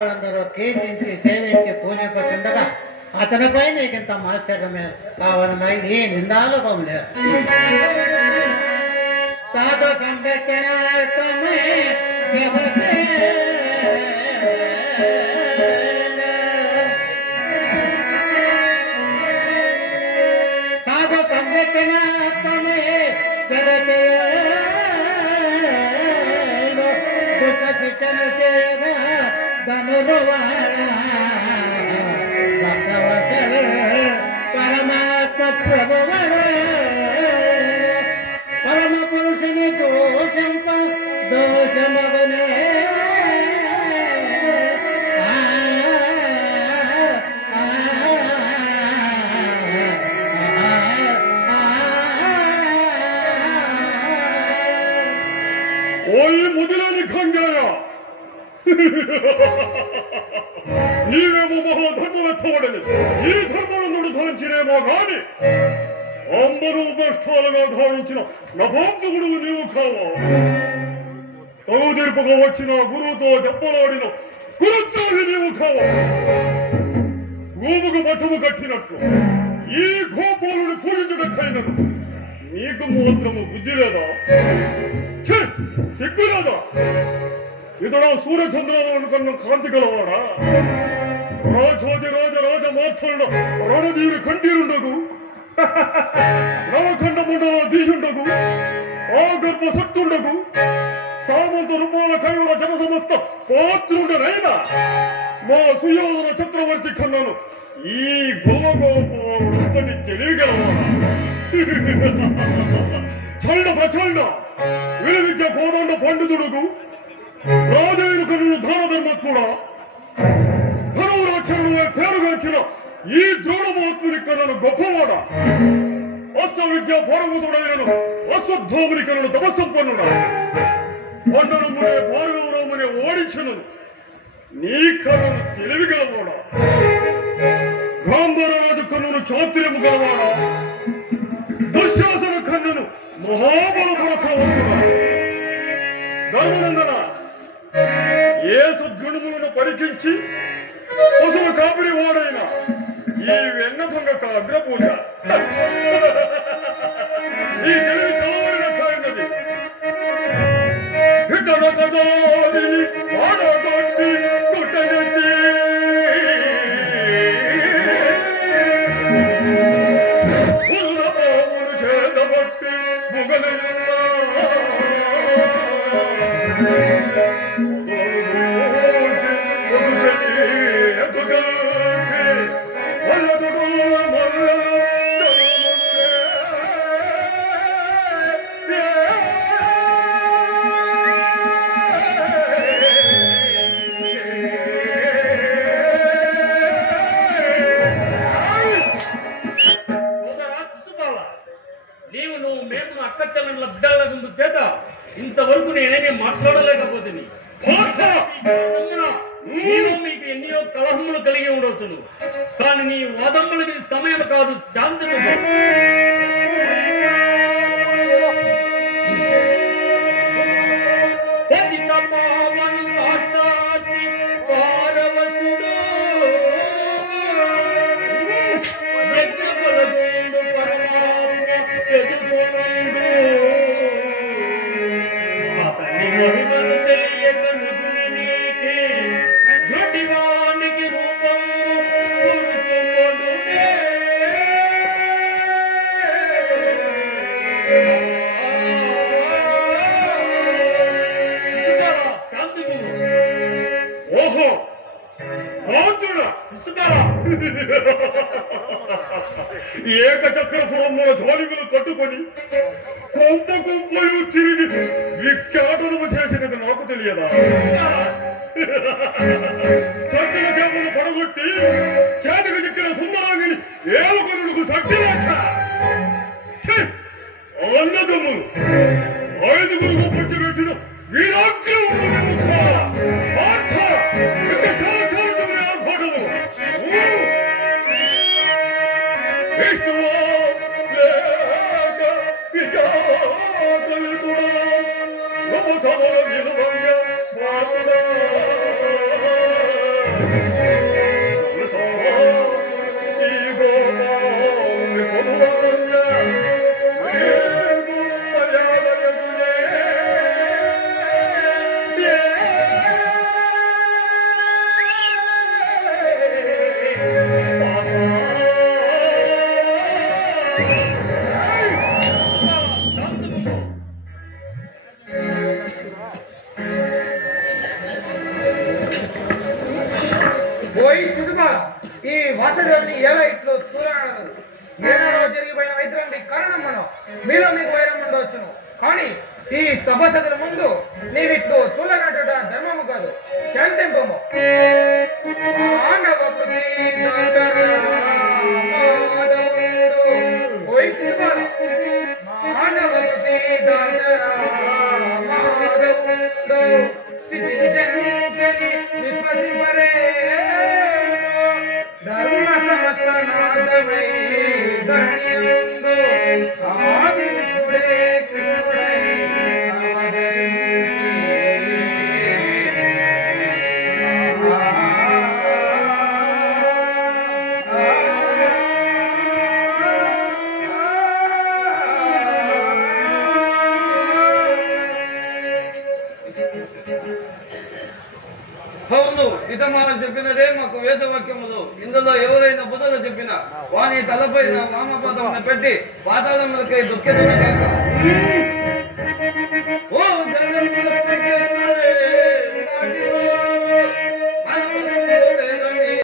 అందరూ కీర్తించి సేవించి పూజించుండగా అతనిపై నీకింత మాత్సర్యమే కావాలన్నాయి నీ నిందాలోకం లేదు. సాధు సంరక్షణార్థమే సాధు సంరక్షణార్థమే జగతే దుఃఖ శిక్షణ సేవ పరమాత్మ ప్రభువర పరమ పురుషుని దోషంప దోషమగనే ఓయ్ ముదిలేని ఖంగాయ నీవేమో మహాధర్మవెత్తవడని ఈ ధర్మను ధరించినేమో గాని అందరూ ఉపష్టాలుగా ధావించిన నభాంతకుడు నీవు కావా. తగుదీర్పుగా వచ్చిన గురువుతో దెబ్బలాడిన గురుద్రోహి నీవు కావా. గోవుకు మఠము కట్టినట్లు ఈ గోపాలుని పూజించుటకైనను నీకు మాత్రము బుద్ధి లేదా? సిగ్గు లేదా? ఇతడా సూర్యచంద్రులను కన్నా కాంతి గలవాడా? రాజోజి రాజ మార్చండ రణదీవి కంఠీరుండగు నవఖండముండలో దీశుండగు ఆ గర్భ సత్తుండగు సామంత రూపాల కైవర జన సమస్త పాత్రుడనైనా మా సుయోధన చక్రవర్తి కన్నాను ఈ గోగోపాలుడంతటి తెలియగలవాడా? చండ ప్రచండ విలువిద్య కోదండ పండితుడుగు రాజైన కన్నులు దాన ధర్మత్తుడా ధనురాక్షరుడు పేరుగాంచిన ఈ ద్రోణమాత్ముని కన్నను గొప్పవాడా? అస్త విద్య పరముదుడైనను అశ్వత్థాముని కన్నను తపస్సంపన్నుడా పండను మునే భార్గవరాముని ఓడించను నీ కన్నను తెలివిగలవాడా? గాంధరరాజు కన్నును చాతుర్యము గలవాడా? దుశ్శాసన కన్నును మహాబల పరసవంతుడా? ధర్మనందన ఏ సద్గుణములను పరికించి పశువు కాపిడి ఓడైన ఈ వెన్న దొంగ అగ్రపూజ ఈ తెలివి కలవడిన కారినది. ఇతర కదాదిని ఆడగొట్టి కుట్టజెట్టి పూలపామును చేతబట్టి ముగలిన ఇంతవరకు నేనేమి మాట్లాడలేకపోతే మీకు ఎన్నో కలహములు కలిగి ఉండవచ్చును, కానీ నీ వాదములకి సమయం కాదు. శాంతి ఏకచక్రపురముల ధ్వనిగులు కట్టుకొని కొంప కొంపలు తిరిగి విఖ్యాతము చేసినది నాకు తెలియదా? సత్తుల చేపలు పడగొట్టి చేతికి చిక్కిన సుందరాంగిని ఏలుకొనుడుకు సత్యలేఖ అన్నదమ్ములు ఐదుగురు పంచిపెట్టిన వీరాగ్రహము సమర ఈ వాసుదేవుని ఎలా ఇట్లు చూడనదు ఏనాడో జరిగిపోయిన వైద్యుని కారణం మనం మీలో మీకు వైరం ఉండవచ్చును కానీ ఈ సభసదుల ముందు నీవిట్లు చూడనట ధర్మము కాదు శాంతింపము ధర్మ సమస్తనాథమై ధన్యందు ఆదిశుడే కృష్ణుడై అవును ఇతమాన చెప్పినదే మాకు వేదవాక్యములు ఇందులో ఎవరైనా బుధలు చెప్పినా వాని తలపై నా వామపదమును పెట్టి పాతాళములకై దుఃఖితులు కాక